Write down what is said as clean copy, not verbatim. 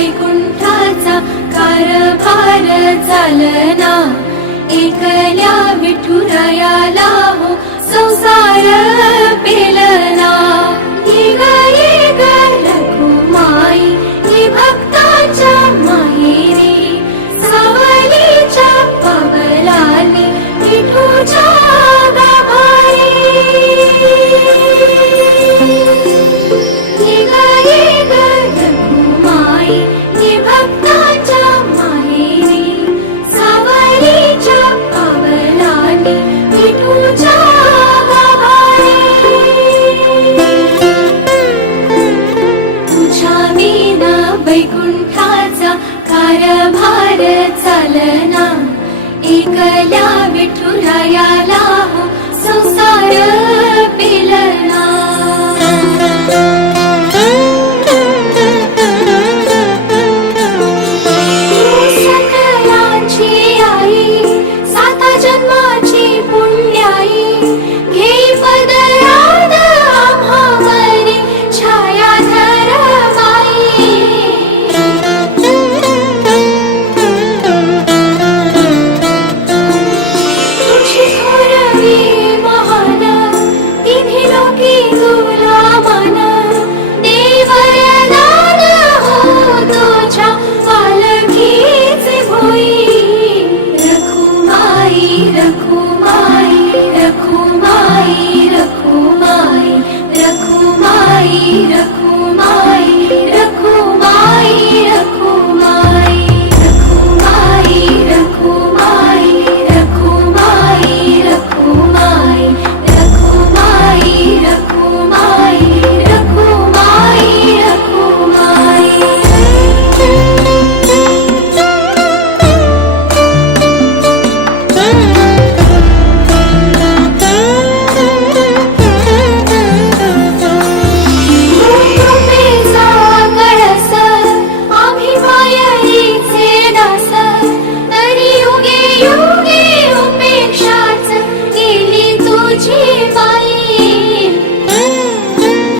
वैकुंठाचा कारभार चालना, एकल्या विठुरायाला हो संसार पेलना। ये ग रखुमाई ये भक्ताच्या माहेरी, सावलीच्या पावलांनी विठूच्या गाभारी। ये ग रखुमाई ये भक्ताच्या माहेरी, सावलीच्या पावलांनी विठूच्या गाभारी। तुझ्या विना वैकुंठाचा कारभार चालना, एकल्या विठुरायाला हो संसार पेलना।